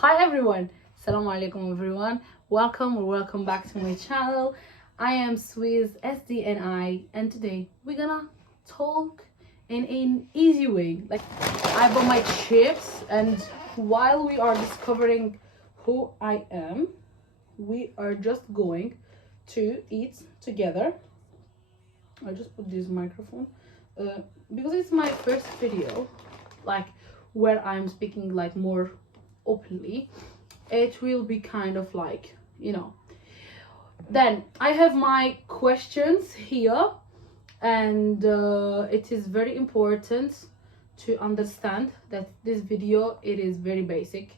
Hi everyone, Assalamu alaikum everyone. Welcome back to my channel. I am Swiss SDNI, and today we're gonna talk in an easy way. Like, I bought my chips, and while we are discovering who I am, we are just going to eat together. I just put this microphone because it's my first video, like where I'm speaking like more openly. It will be kind of like, then I have my questions here, and it is very important to understand that this video, it is very basic,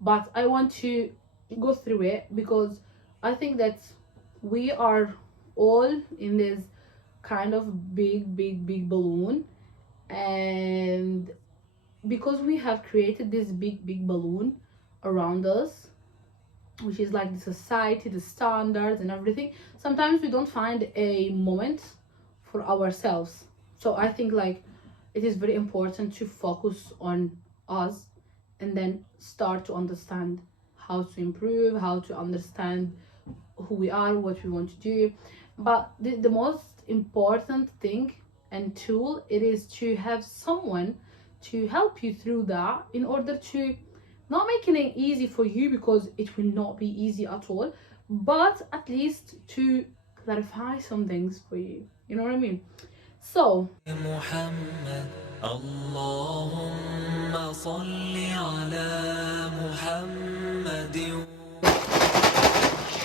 but I want to go through it because I think that we are all in this kind of big balloon, and because we have created this big balloon around us, which is like the society, the standards and everything, sometimes we don't find a moment for ourselves. So I think like it is very important to focus on us and then start to understand how to improve, how to understand who we are, what we want to do. But the most important thing and tool, it is to have someone to help you through that, in order to not making it easy for you, because it will not be easy at all, but at least to clarify some things for you. You know what I mean? So محمد اللهم صل على محمد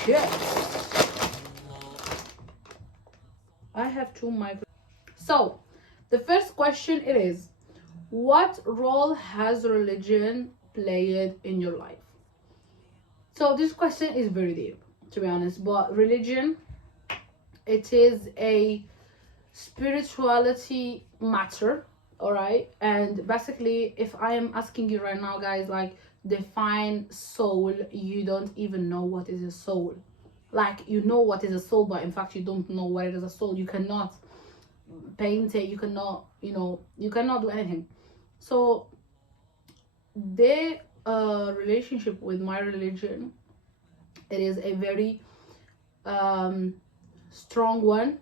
shit, I have two microphones. So the first question, it is, what role has religion played in your life? So this question is very deep, to be honest, but religion, it is a spirituality matter, all right? And basically, if I am asking you right now, guys, like, define soul, you don't even know what is a soul. Like, you know what is a soul, but in fact you don't know what is a soul. You cannot paint it, you cannot, you cannot do anything. So their relationship with my religion, it is a very strong one,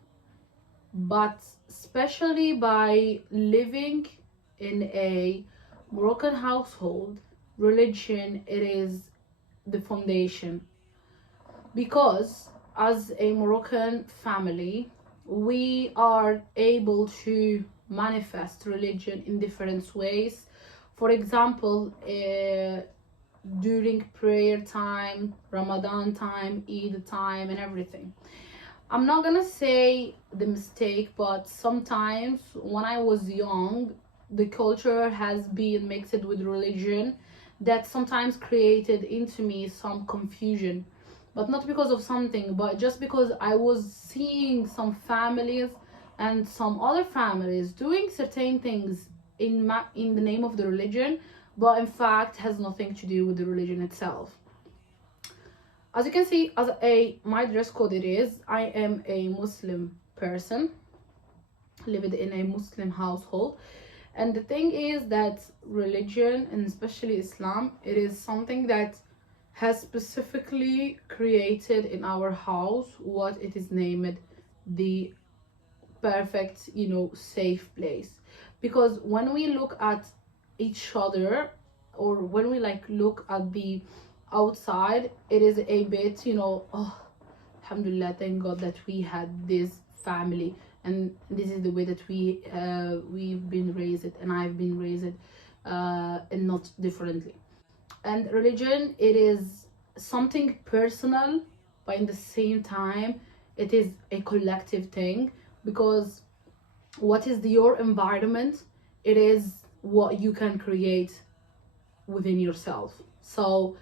but especially by living in a Moroccan household, religion, it is the foundation. Because as a Moroccan family, we are able to manifest religion in different ways. For example, during prayer time, Ramadan time, Eid time, and everything. I'm not gonna say the mistake, but sometimes when I was young, the culture has been mixed with religion, that sometimes created into me some confusion. But not because of something, but just because I was seeing some families and some other families doing certain things in the name of the religion, but in fact has nothing to do with the religion itself. As you can see, as a my dress code, it is, I am a Muslim person living in a Muslim household. And the thing is that religion, and especially Islam, it is something that has specifically created in our house what it is named the perfect, safe place. Because when we look at each other, or when we like look at the outside, it is a bit, oh, alhamdulillah, thank God that we had this family, and this is the way that we've been raised, and I've been raised, and not differently. And religion, it is something personal, but in the same time it is a collective thing, because what is your environment, it is what you can create within yourself. So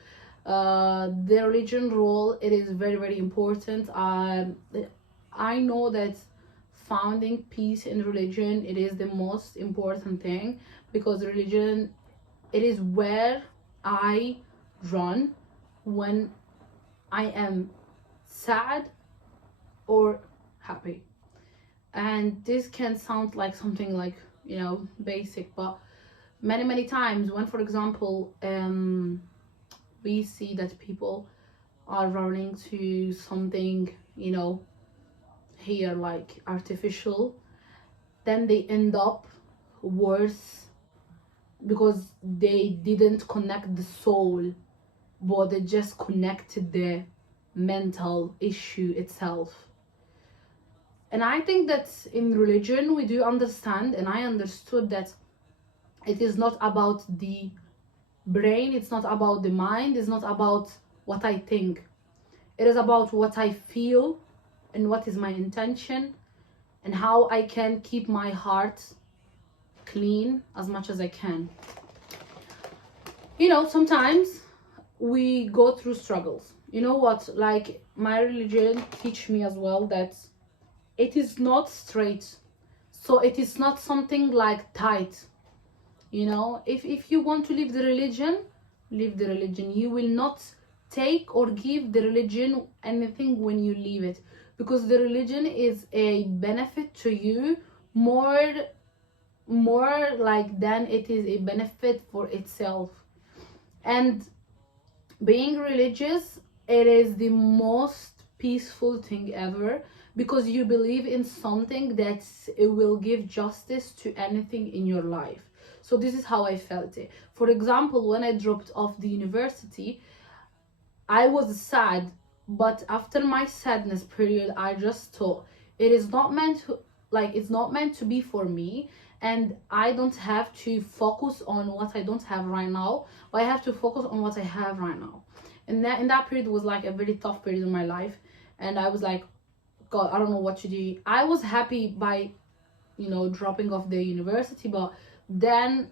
the religion role, it is very important. I know that founding peace in religion, it is the most important thing, because religion, it is where I run when I am sad or happy. And this can sound like something like, basic, but many times when, for example, we see that people are running to something, here like artificial, then they end up worse because they didn't connect the soul, but they just connected the mental issue itself. And I think that in religion we do understand, and I understood that it is not about the brain, it's not about the mind, it's not about what I think. It is about what I feel and what is my intention and how I can keep my heart clean as much as I can. Sometimes we go through struggles. You know what? Like, my religion teach me as well that it is not straight. So it is not something like tight. If you want to leave the religion, leave the religion. You will not take or give the religion anything when you leave it, because the religion is a benefit to you more like than it is a benefit for itself. And being religious, it is the most peaceful thing ever, because you believe in something that it will give justice to anything in your life. So this is how I felt it. For example, when I dropped off the university, I was sad, but after my sadness period, I just thought it's not meant to be for me, and I don't have to focus on what I don't have right now, but I have to focus on what I have right now. And that in that period was like a very tough period in my life, and I was like, God, I don't know what to do. I was happy by dropping off the university, but then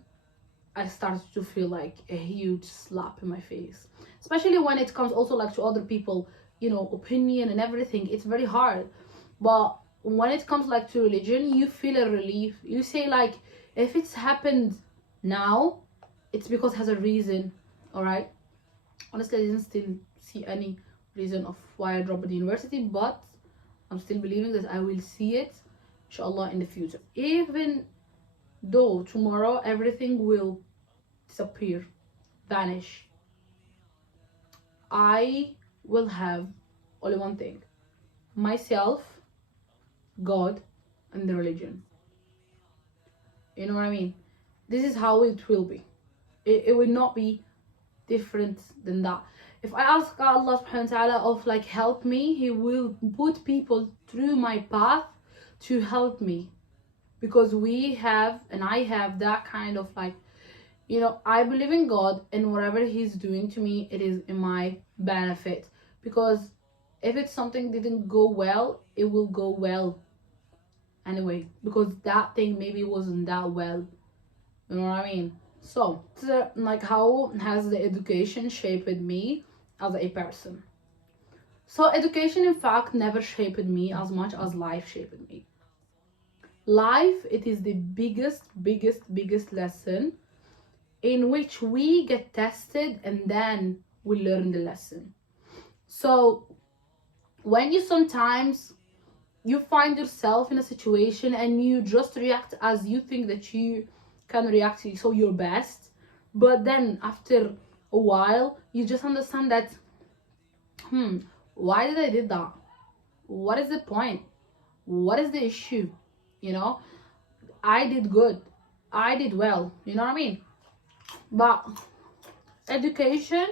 I started to feel like a huge slap in my face, especially when it comes also like to other people, opinion and everything. It's very hard. But when it comes like to religion, you feel a relief. You say like, if it's happened now, it's because it has a reason. All right. Honestly, I didn't still see any reason of why I dropped the university, but I'm still believing that I will see it, inshallah, in the future. Even though tomorrow everything will disappear, vanish, I will have only one thing: myself, God, and the religion. You know what I mean? This is how it will be. It will not be different than that. If I ask Allah subhanahu wa ta'ala of like help me, He will put people through my path to help me, because we have, and I have that kind of like, I believe in God, and whatever He's doing to me, it is in my benefit. Because if it's something didn't go well, it will go well anyway, because that thing maybe wasn't that well. You know what I mean? So like, how has the education shaped me as a person? So education in fact never shaped me as much as life shaped me. Life, it is the biggest lesson, in which we get tested and then we learn the lesson. So when you find yourself in a situation and you just react as you think that you can react, so your best, but then after a while you just understand that why did I did that? What is the point? What is the issue? I did good, I did well, you know what I mean? But education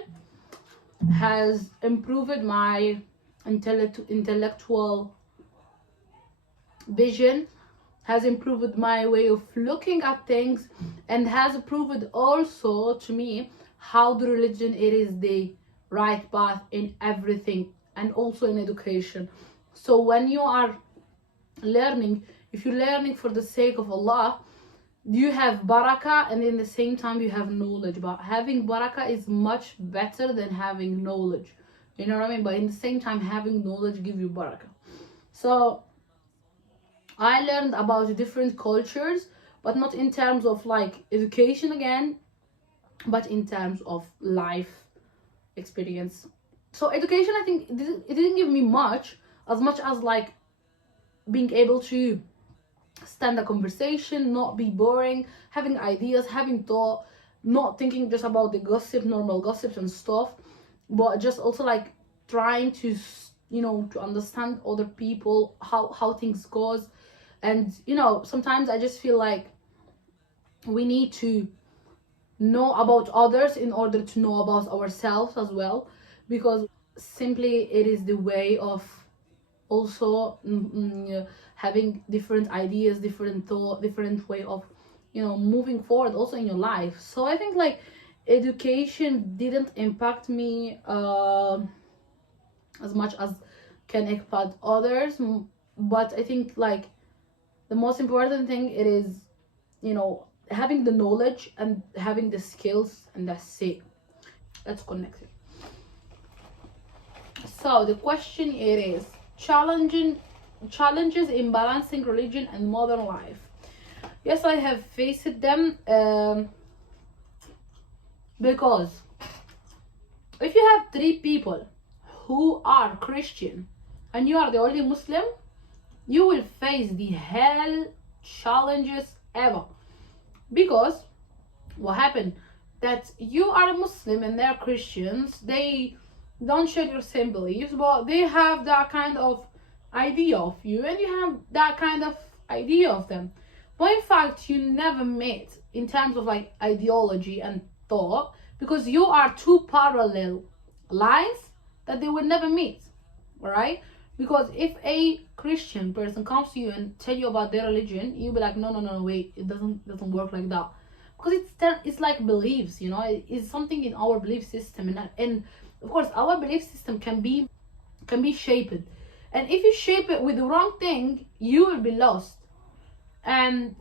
has improved my intellectual vision, has improved my way of looking at things, and has proved also to me how the religion, it is the right path in everything, and also in education. So when you are learning, if you're learning for the sake of Allah, you have barakah, and in the same time you have knowledge. But having barakah is much better than having knowledge, you know what I mean? But in the same time, having knowledge gives you barakah. So I learned about different cultures, but not in terms of like education again, but in terms of life experience. So education, I think it didn't give me much as like being able to stand a conversation, not be boring, having ideas, having thought, not thinking just about the gossip, normal gossips and stuff, but just also like trying to to understand other people, how things goes. And sometimes I just feel like we need to know about others in order to know about ourselves as well, because simply it is the way of also having different ideas, different thought, different way of moving forward also in your life. So I think like education didn't impact me as much as can impact others, but I think like the most important thing it is having the knowledge and having the skills, and that's it. Let's connect it. So the question it is challenging challenges in balancing religion and modern life. Yes, I have faced them, because if you have three people who are Christian and you are the only Muslim, you will face the hell challenges ever. Because what happened, that you are a Muslim and they're Christians, they don't share your same beliefs, but they have that kind of idea of you and you have that kind of idea of them. But in fact, you never met in terms of like ideology and thought, because you are two parallel lines that they will never meet. All right? Because if a Christian person comes to you and tell you about their religion, you'll be like, no, no, no, no, wait, it doesn't work like that, because it's like beliefs, it's something in our belief system, and of course our belief system can be shaped, and if you shape it with the wrong thing, you will be lost. And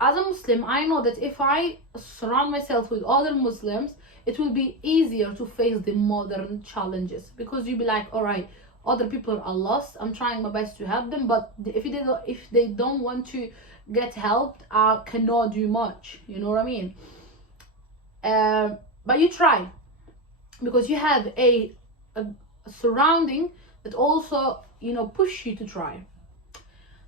as a Muslim, I know that if I surround myself with other Muslims, it will be easier to face the modern challenges, because you'll be like, all right, other people are lost. I'm trying my best to help them, but if they don't want to get helped, I cannot do much. You know what I mean? But you try, because you have a surrounding that also push you to try.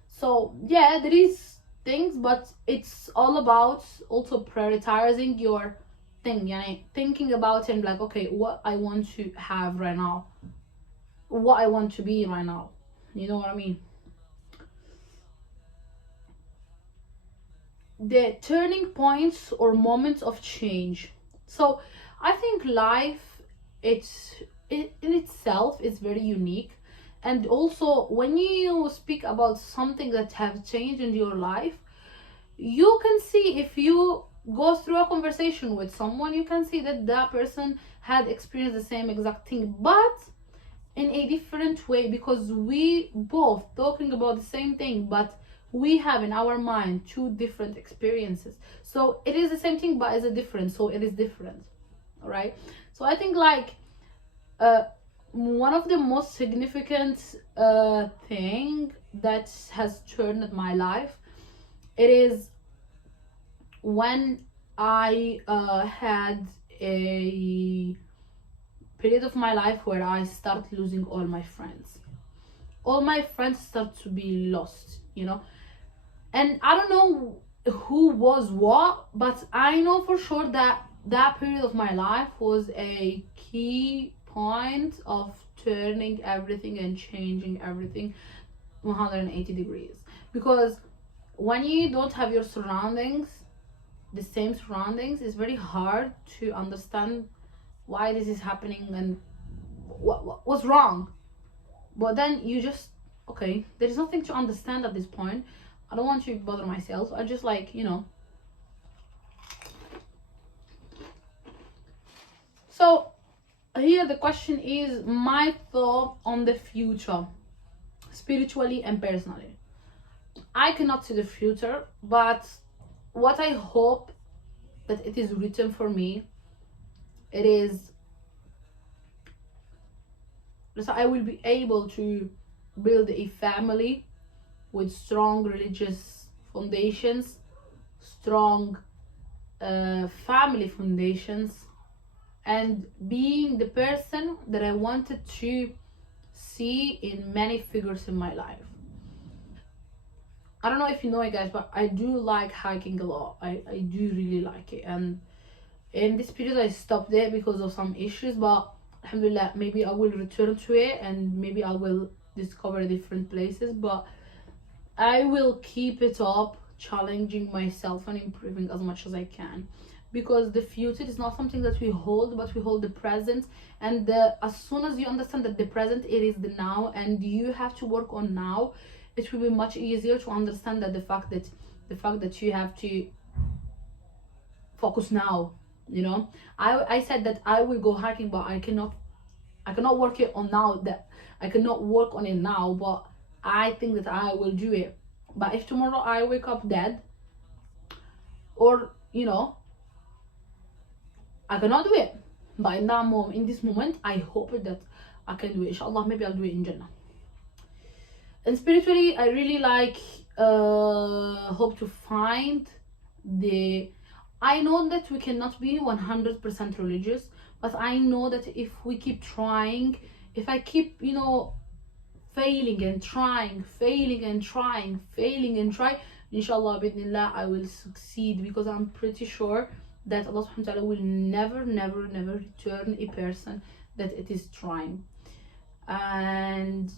So yeah, there is things, but it's all about also prioritizing your thing. Thinking about it, like, okay, what I want to have right now, what I want to be right now. You know what I mean? The turning points or moments of change. So I think life, it in itself is very unique, and also when you speak about something that have changed in your life, you can see, if you go through a conversation with someone, you can see that that person had experienced the same exact thing, but in a different way, because we both talking about the same thing, but we have in our mind two different experiences. So it is the same thing, but it's a different, so it is different. All right. So I think like uh one of the most significant thing that has turned my life, it is when I had a period of my life where I start losing all my friends. All my friends start to be lost. And I don't know who was what, but I know for sure that that period of my life was a key point of turning everything and changing everything 180 degrees. Because when you don't have your surroundings, the same surroundings, it's very hard to understand why this is happening and what's wrong. But then you just, okay, there is nothing to understand at this point. I don't want to bother myself. I just like. So here the question is my thought on the future, spiritually and personally. I cannot see the future, but what I hope that it is written for me, it is that I will be able to build a family with strong religious foundations, strong family foundations, and being the person that I wanted to see in many figures in my life. I don't know if you know it, guys, but I do like hiking a lot. I do really like it. And In this period I stopped it because of some issues, but alhamdulillah, maybe I will return to it and maybe I will discover different places, but I will keep it up, challenging myself and improving as much as I can, because the future is not something that we hold, but we hold the present. And as soon as you understand that the present, it is the now, and you have to work on now, it will be much easier to understand that the fact that you have to focus now. I said that I will go hiking, but I cannot work it on now, that I cannot work on it now, but I think that I will do it. But if tomorrow I wake up dead, or I cannot do it. But in this moment, I hope that I can do it. Inshallah, maybe I'll do it in Jannah. And spiritually, I really hope to find the. I know that we cannot be 100% religious, but I know that if we keep trying, if I keep, failing and trying, inshallah, bidnillah, I will succeed, because I'm pretty sure that Allah subhanahu wa ta'ala will never, never, never return a person that it is trying. And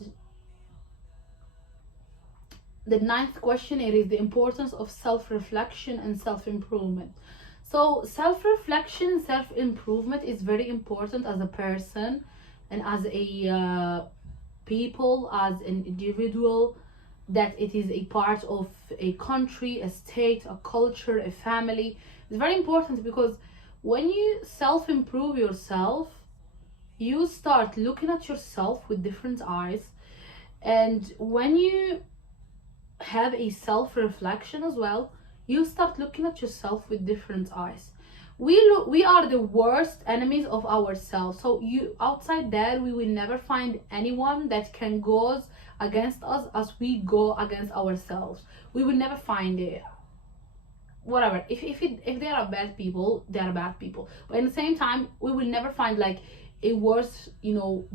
the 9th question, it is the importance of self-reflection and self-improvement. So self-reflection, self-improvement is very important as a person and as a people, as an individual, that it is a part of a country, a state, a culture, a family. It's very important, because when you self-improve yourself, you start looking at yourself with different eyes. And when you have a self-reflection as well, you start looking at yourself with different eyes. We are the worst enemies of ourselves. So outside there, we will never find anyone that can go against us as we go against ourselves. We will never find it. Whatever, if there are bad people, they are bad people, but at the same time, we will never find like a worse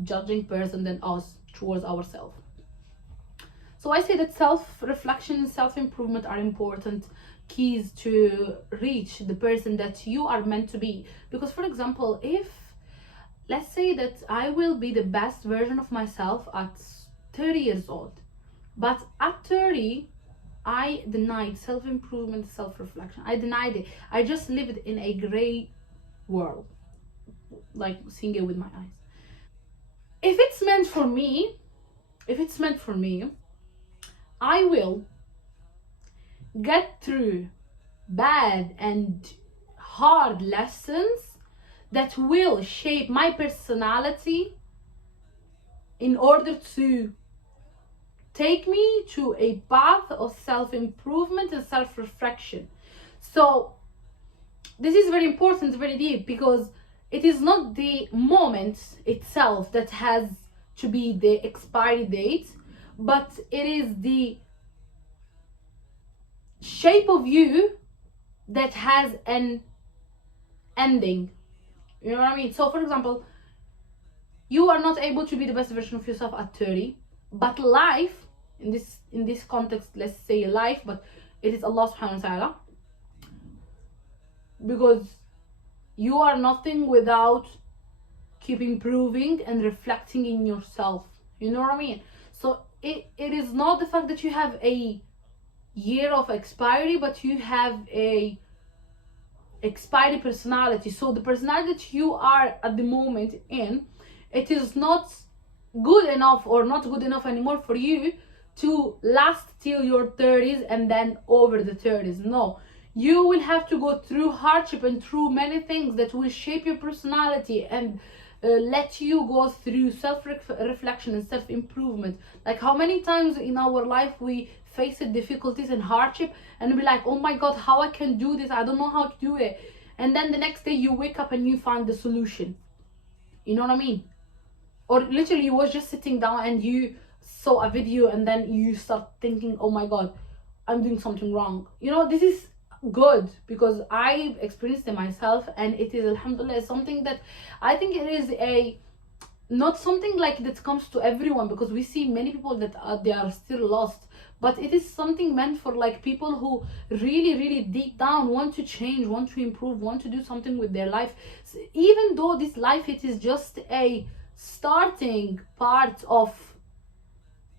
judging person than us towards ourselves. So I say that self-reflection and self-improvement are important keys to reach the person that you are meant to be. Because, for example, if let's say that I will be the best version of myself at 30 years old, but at 30 I denied self-improvement, self-reflection. I denied it. I just lived in a gray world, like seeing it with my eyes. If it's meant for me, I will get through bad and hard lessons that will shape my personality in order to take me to a path of self-improvement and self-reflection. So this is very important, very deep, because it is not the moment itself that has to be the expiry date, but it is the shape of you that has an ending. You know what I mean? So, for example, you are not able to be the best version of yourself at 30, but life, in this context, let's say life, but it is Allah subhanahu wa ta'ala, because you are nothing without keep improving and reflecting in yourself. You know what I mean? So it is not the fact that you have a year of expiry, but you have a expiry personality. So the personality that you are at the moment in, it is not good enough or not good enough anymore for you to last till your 30s and then over the 30s. No, you will have to go through hardship and through many things that will shape your personality and let you go through self-reflection and self-improvement. Like, how many times in our life we face difficulties and hardship and be like, oh my god, how I can do this, I don't know how to do it, and then the next day you wake up and you find the solution. You know what I mean? Or literally you was just sitting down and you saw a video and then you start thinking, oh my god, I'm doing something wrong. This is good because I experienced it myself, and it is, alhamdulillah, something that I think it is a not something like that comes to everyone, because we see many people that they are still lost, but it is something meant for like people who really really deep down want to change, want to improve, want to do something with their life. So even though this life, it is just a starting part of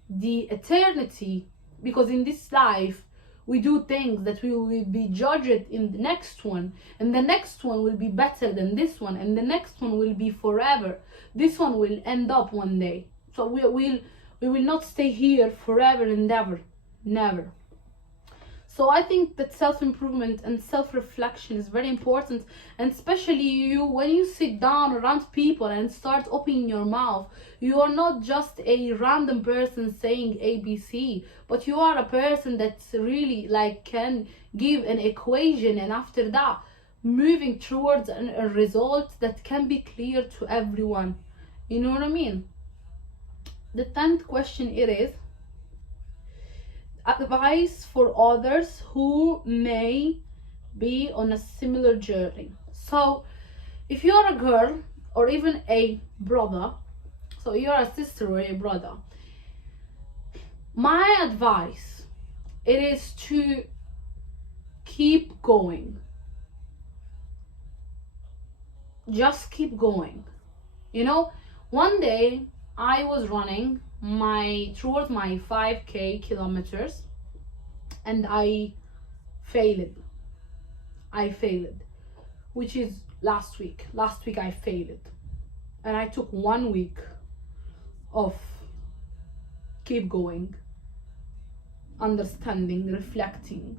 the eternity, because in this life we do things that we will be judged in the next one, and the next one will be better than this one, and the next one will be forever. This one will end up one day, so we will not stay here forever and ever, never. So I think that self-improvement and self-reflection is very important, and especially you, when you sit down around people and start opening your mouth, you are not just a random person saying ABC, but you are a person that's really like can give an equation, and after that moving towards a result that can be clear to everyone. You know what I mean? The 10th question it is advice for others who may be on a similar journey. So if you're a girl or even a brother, so you're a sister or a brother, my advice it is to keep going. Just keep going. You know, one day I was running towards my 5k kilometers, and I failed, which is last week I failed, and I took 1 week of keep going, understanding, reflecting,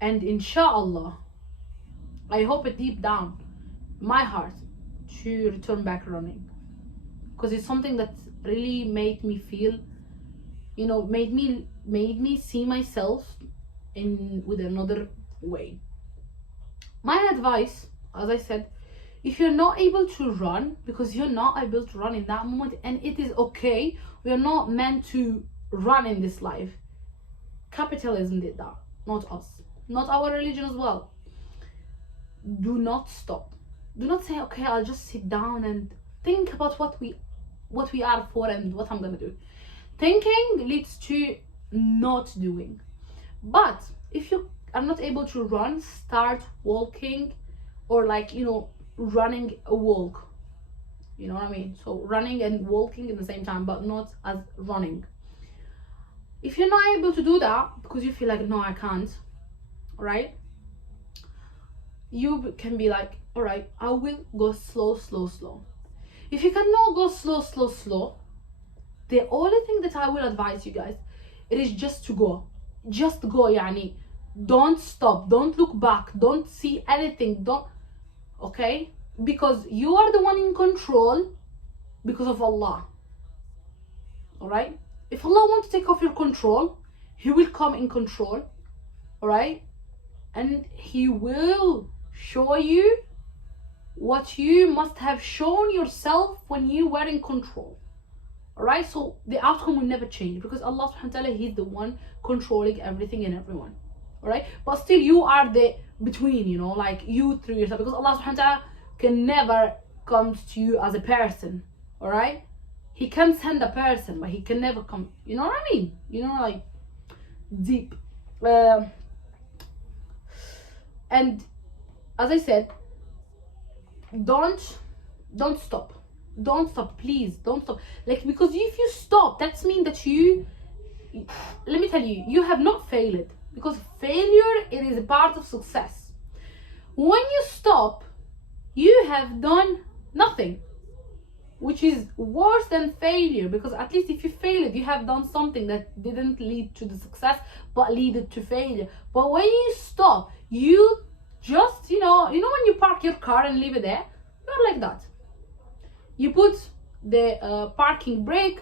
and inshallah I hope it deep down my heart to return back running, because it's something that really made me feel, you know, made me see myself in with another way. My advice, as I said, if you're not able to run, because you're not able to run in that moment, and it is okay, we are not meant to run in this life. Capitalism did that, not us, not our religion as well. Do not stop. Do not say, okay, I'll just sit down and think about what we are for and what I'm gonna do. Thinking leads to not doing. But if you are not able to run, start walking, or like, you know, running a walk. You know what I mean? So running and walking at the same time, but not as running. If you're not able to do that because you feel like, no, I can't, right? You can be like, all right, I will go slow. If you cannot go slow, the only thing that I will advise you guys, it is just to go. Just go, yani. Don't stop, don't look back, don't see anything, okay? Because you are the one in control because of Allah. Alright? If Allah wants to take off your control, He will come in control. Alright? And He will show you what you must have shown yourself when you were in control. Alright, so the outcome will never change, because Allah subhanahu wa ta'ala, He's the one controlling everything and everyone. Alright, but still you are the between, you know, like you through yourself, because Allah subhanahu wa ta'ala can never come to you as a person. Alright, He can send a person, but He can never come, you know what I mean? You know, like deep. And as I said, don't stop, please don't stop. Like, because if you stop, that's mean that let me tell you, you have not failed, because failure, it is a part of success. When you stop, you have done nothing, which is worse than failure, because at least if you failed, you have done something that didn't lead to the success but led to failure. But when you stop, you just, you know when you park your car and leave it there, you're like that. You put the parking brake,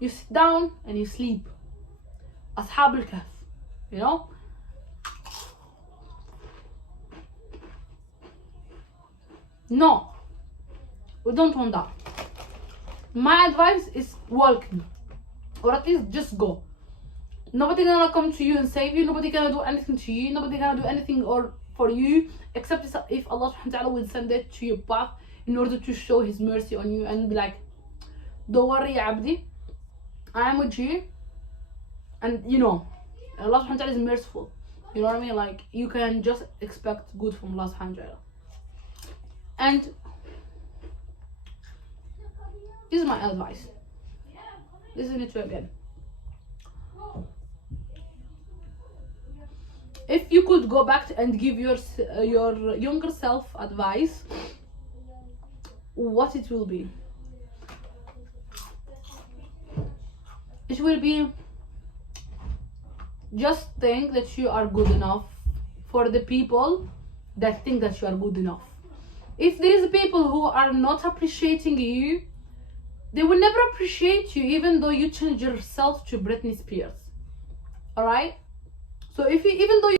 you sit down and you sleep. Ashab al-Kahf, you know? No, we don't want that. My advice is walking, or at least just go. Nobody gonna come to you and save you. Nobody gonna do anything to you. Nobody gonna do anything for you, except if Allah subhanahu wa ta'ala will send it to your path in order to show his mercy on you and be like, don't worry ya abdi, I am with you. And you know, Allah subhanahu wa ta'ala is merciful. You know what I mean? Like, you can just expect good from Allah subhanahu wa ta'ala. And this is my advice. Listen it to again. If you could go back and give your younger self advice, what it will be? It will be, just think that you are good enough for the people that think that you are good enough. If there is people who are not appreciating you, they will never appreciate you, even though you change yourself to Britney Spears. Alright? So if you, even though you